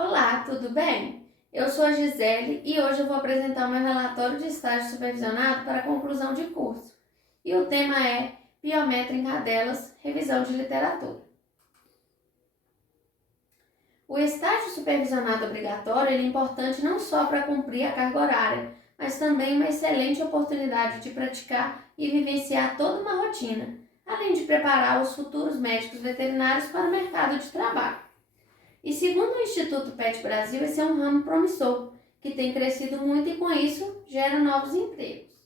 Olá, tudo bem? Eu sou a Gisele e hoje eu vou apresentar o meu relatório de estágio supervisionado para a conclusão de curso. E o tema é Biometria em Cadelas, revisão de literatura. O estágio supervisionado obrigatório é importante não só para cumprir a carga horária, mas também uma excelente oportunidade de praticar e vivenciar toda uma rotina, além de preparar os futuros médicos veterinários para o mercado de trabalho. E segundo o Instituto PET Brasil, esse é um ramo promissor, que tem crescido muito e com isso gera novos empregos.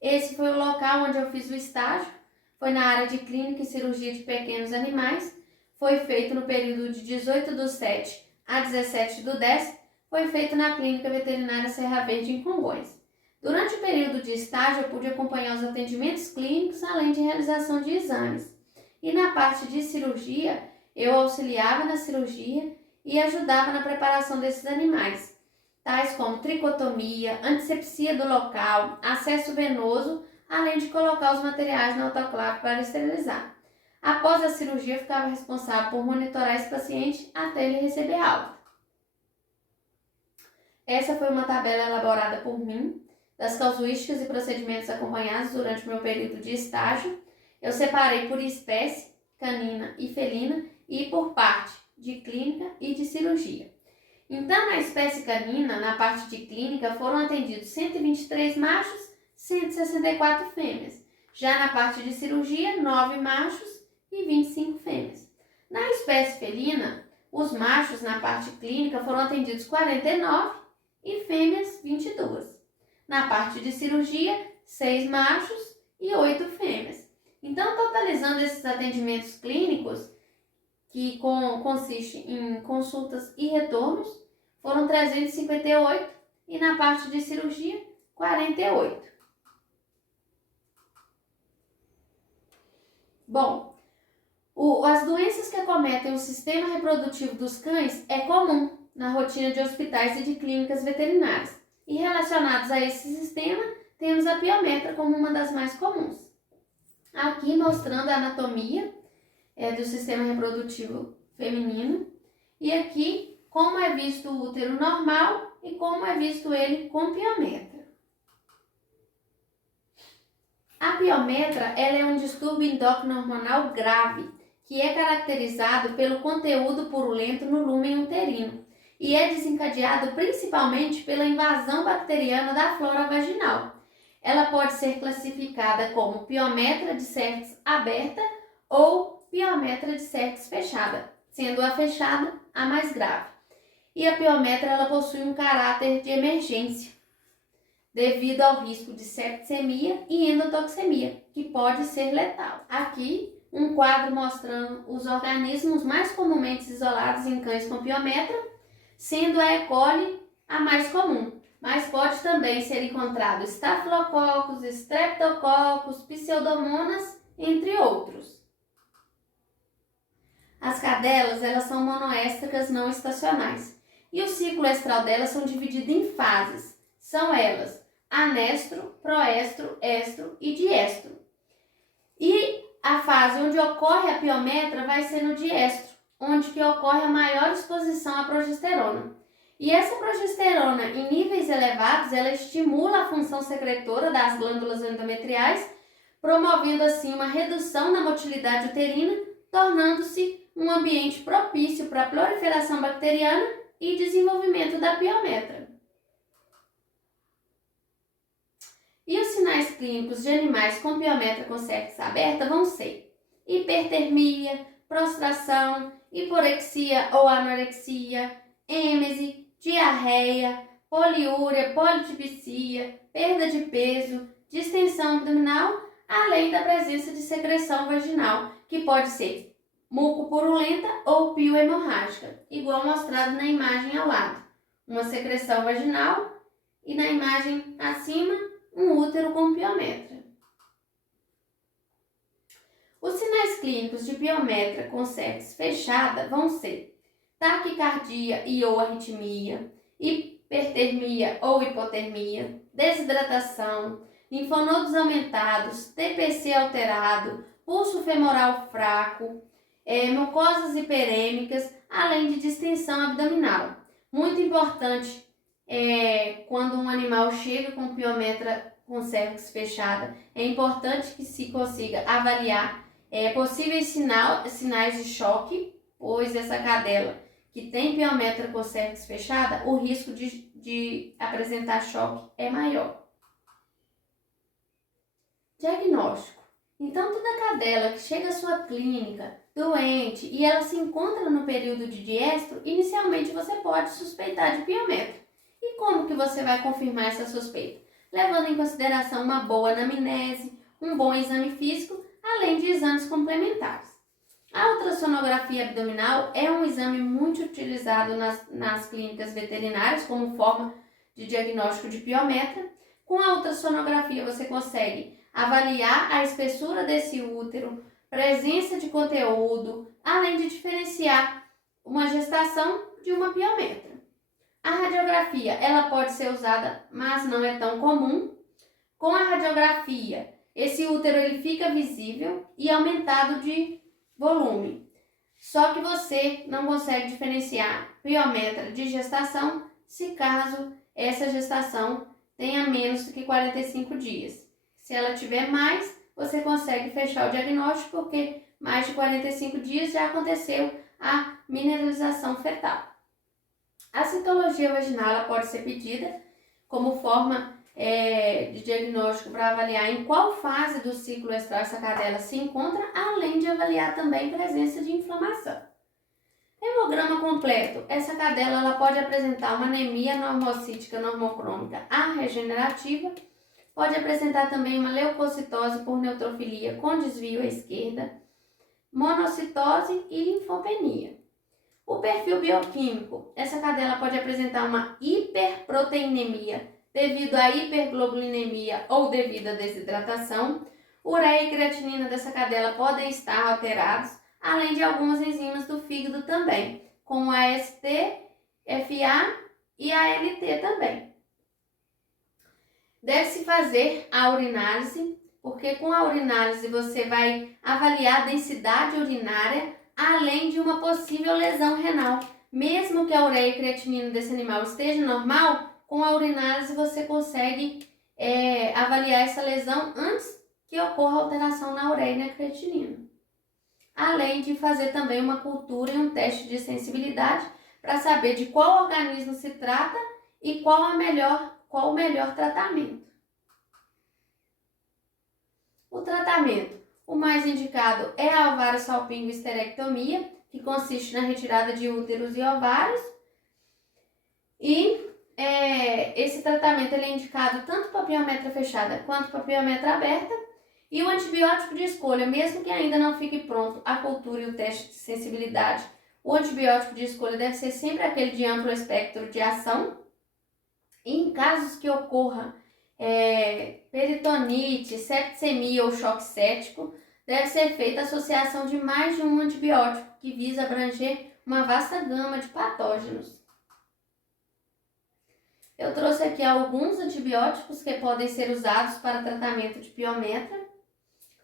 Esse foi o local onde eu fiz o estágio, foi na área de clínica e cirurgia de pequenos animais, foi feito no período de 18/7 a 17/10, foi feito na Clínica Veterinária Serra Verde em Congonhas. Durante o período de estágio eu pude acompanhar os atendimentos clínicos, além de realização de exames. E na parte de cirurgia, eu auxiliava na cirurgia e ajudava na preparação desses animais, tais como tricotomia, antisepsia do local, acesso venoso, além de colocar os materiais no autoclave para esterilizar. Após a cirurgia, eu ficava responsável por monitorar esse paciente até ele receber alta. Essa foi uma tabela elaborada por mim, das casuísticas e procedimentos acompanhados durante o meu período de estágio. Eu separei por espécie, canina e felina, e por parte de clínica e de cirurgia. Então, na espécie canina, na parte de clínica, foram atendidos 123 machos, 164 fêmeas. Já na parte de cirurgia, 9 machos e 25 fêmeas. Na espécie felina, os machos na parte clínica foram atendidos 49 e fêmeas 22. Na parte de cirurgia, 6 machos e 8 fêmeas. Então, totalizando esses atendimentos clínicos, que consiste em consultas e retornos, foram 358 e na parte de cirurgia, 48. Bom, as doenças que acometem o sistema reprodutivo dos cães é comum na rotina de hospitais e de clínicas veterinárias. E relacionados a esse sistema, temos a piometra como uma das mais comuns. Aqui mostrando a anatomia do sistema reprodutivo feminino e aqui como é visto o útero normal e como é visto ele com piometra. A piometra ela é um distúrbio endócrino hormonal grave que é caracterizado pelo conteúdo purulento no lúmen uterino e é desencadeado principalmente pela invasão bacteriana da flora vaginal. Ela pode ser classificada como piometra de cervix aberta ou piometra de cervix fechada, sendo a fechada a mais grave. E a piometra ela possui um caráter de emergência, devido ao risco de septicemia e endotoxemia, que pode ser letal. Aqui, um quadro mostrando os organismos mais comumente isolados em cães com piometra, sendo a E. coli a mais comum, mas pode também ser encontrado Staphylococcus, Streptococcus, Pseudomonas, entre outros. As cadelas elas são monoéstricas não estacionais e o ciclo estral delas são divididos em fases. São elas anestro, proestro, estro e diestro. E a fase onde ocorre a piometra vai ser no diestro, onde que ocorre a maior exposição à progesterona. E essa progesterona em níveis elevados, ela estimula a função secretora das glândulas endometriais, promovendo assim uma redução na motilidade uterina, tornando-se um ambiente propício para a proliferação bacteriana e desenvolvimento da piometra. E os sinais clínicos de animais com piometra com cervix aberta vão ser hipertermia, prostração, hiporexia ou anorexia, êmese, diarreia, poliúria, polidipsia, perda de peso, distensão abdominal, além da presença de secreção vaginal, que pode ser mucopurulenta ou pio-hemorrágica, igual mostrado na imagem ao lado. Uma secreção vaginal e na imagem acima, um útero com piometra. Os sinais clínicos de piometra com cervix fechada vão ser taquicardia e ou arritmia, hipertermia ou hipotermia, desidratação, linfonodos aumentados, TPC alterado, pulso femoral fraco, mucosas hiperêmicas, além de distensão abdominal. Muito importante quando um animal chega com piometra com cérvix fechada, é importante que se consiga avaliar possíveis sinais de choque, pois essa cadela que tem piometra com cérvix fechada, o risco de apresentar choque é maior. Diagnóstico. Então, toda cadela que chega à sua clínica doente e ela se encontra no período de diestro, inicialmente você pode suspeitar de piometra. E como que você vai confirmar essa suspeita? Levando em consideração uma boa anamnese, um bom exame físico, além de exames complementares. A ultrassonografia abdominal é um exame muito utilizado nas clínicas veterinárias como forma de diagnóstico de piometra. Com a ultrassonografia você consegue avaliar a espessura desse útero, presença de conteúdo, além de diferenciar uma gestação de uma piometra. A radiografia, ela pode ser usada, mas não é tão comum. Com a radiografia, esse útero ele fica visível e aumentado de volume. Só que você não consegue diferenciar piometra de gestação se caso essa gestação tenha menos do que 45 dias. Se ela tiver mais, você consegue fechar o diagnóstico porque mais de 45 dias já aconteceu a mineralização fetal. A citologia vaginal ela pode ser pedida como forma de diagnóstico para avaliar em qual fase do ciclo estral essa cadela se encontra, além de avaliar também presença de inflamação. Hemograma completo. Essa cadela ela pode apresentar uma anemia normocítica normocrômica regenerativa, pode apresentar também uma leucocitose por neutrofilia com desvio à esquerda, monocitose e linfopenia. O perfil bioquímico. Essa cadela pode apresentar uma hiperproteinemia devido à hiperglobulinemia ou devido à desidratação. Ureia e creatinina dessa cadela podem estar alterados, além de algumas enzimas do fígado também, como a AST, FA e a ALT também. Deve-se fazer a urinálise, porque com a urinálise você vai avaliar a densidade urinária, além de uma possível lesão renal. Mesmo que a ureia e creatinina desse animal esteja normal, com a urinálise você consegue avaliar essa lesão antes que ocorra alteração na ureia e na creatinina. Além de fazer também uma cultura e um teste de sensibilidade para saber de qual organismo se trata e qual o melhor tratamento. O tratamento. O mais indicado é a ovário-salpingo-esterectomia, que consiste na retirada de úteros e ovários. E esse tratamento ele é indicado tanto para a piometra fechada quanto para a piometra aberta. E o antibiótico de escolha, mesmo que ainda não fique pronto a cultura e o teste de sensibilidade, o antibiótico de escolha deve ser sempre aquele de amplo espectro de ação. E em casos que ocorra peritonite, septicemia ou choque séptico, deve ser feita a associação de mais de um antibiótico que visa abranger uma vasta gama de patógenos. Eu trouxe aqui alguns antibióticos que podem ser usados para tratamento de piometra.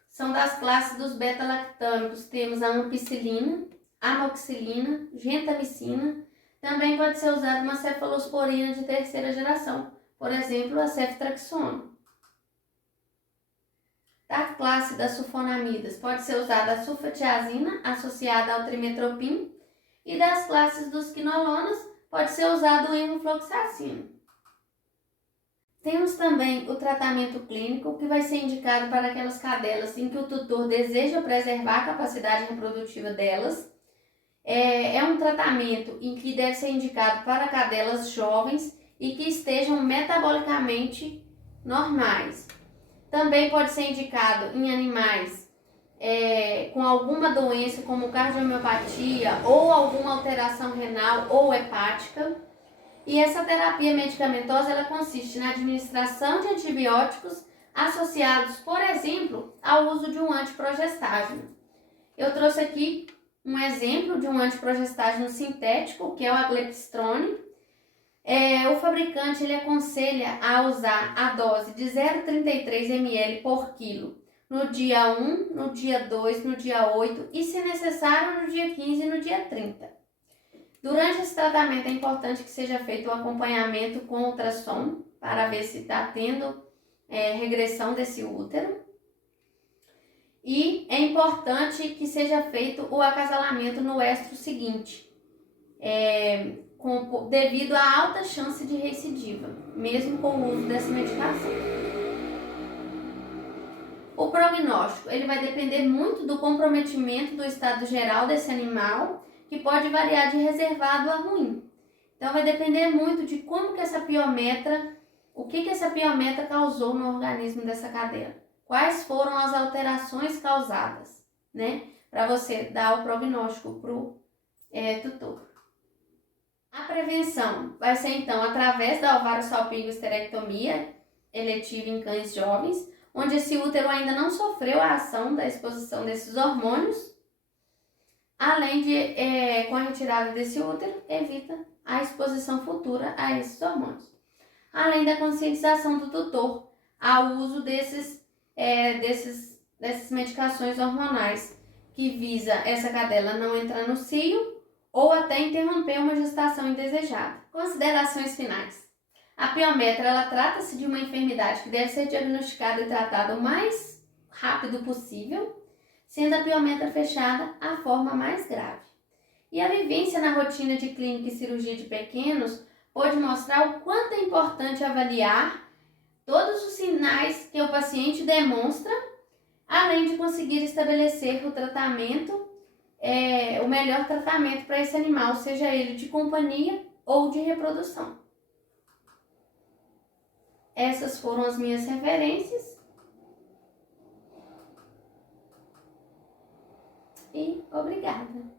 São das classes dos beta-lactâmicos, temos a ampicilina, amoxicilina, gentamicina. Também pode ser usada uma cefalosporina de terceira geração, por exemplo, a ceftraxona. Da classe das sulfonamidas, pode ser usada a sulfatiazina, associada ao trimetoprim, e das classes dos quinolonas, pode ser usado o enrofloxacino. Temos também o tratamento clínico, que vai ser indicado para aquelas cadelas em que o tutor deseja preservar a capacidade reprodutiva delas. É um tratamento em que deve ser indicado para cadelas jovens e que estejam metabolicamente normais. Também pode ser indicado em animais com alguma doença, como cardiomiopatia ou alguma alteração renal ou hepática. E essa terapia medicamentosa ela consiste na administração de antibióticos associados, por exemplo, ao uso de um antiprogestágeno. Eu trouxe aqui um exemplo de um antiprogestágeno sintético, que é o aglepistrone. O fabricante ele aconselha a usar a dose de 0,33 ml por quilo no dia 1, no dia 2, no dia 8 e, se necessário, no dia 15 e no dia 30. Durante esse tratamento é importante que seja feito o acompanhamento com ultrassom para ver se está tendo regressão desse útero. E é importante que seja feito o acasalamento no estro seguinte, devido à alta chance de recidiva, mesmo com o uso dessa medicação. O prognóstico ele vai depender muito do comprometimento do estado geral desse animal, que pode variar de reservado a ruim. Então vai depender muito de como que essa piometra, o que essa piometra causou no organismo dessa cadela. Quais foram as alterações causadas, né? Para você dar o prognóstico para o tutor. A prevenção vai ser então através da ovário-salpingo-esterectomia eletiva em cães jovens, onde esse útero ainda não sofreu a ação da exposição desses hormônios, além de, com a retirada desse útero, evita a exposição futura a esses hormônios. Além da conscientização do tutor ao uso dessas medicações hormonais, que visa essa cadela não entrar no cio ou até interromper uma gestação indesejada. Considerações finais. A piometra, ela trata-se de uma enfermidade que deve ser diagnosticada e tratada o mais rápido possível, sendo a piometra fechada a forma mais grave. E a vivência na rotina de clínica e cirurgia de pequenos pode mostrar o quanto é importante avaliar todos os sinais que o paciente demonstra, além de conseguir estabelecer o tratamento, o melhor tratamento para esse animal, seja ele de companhia ou de reprodução. Essas foram as minhas referências. E obrigada!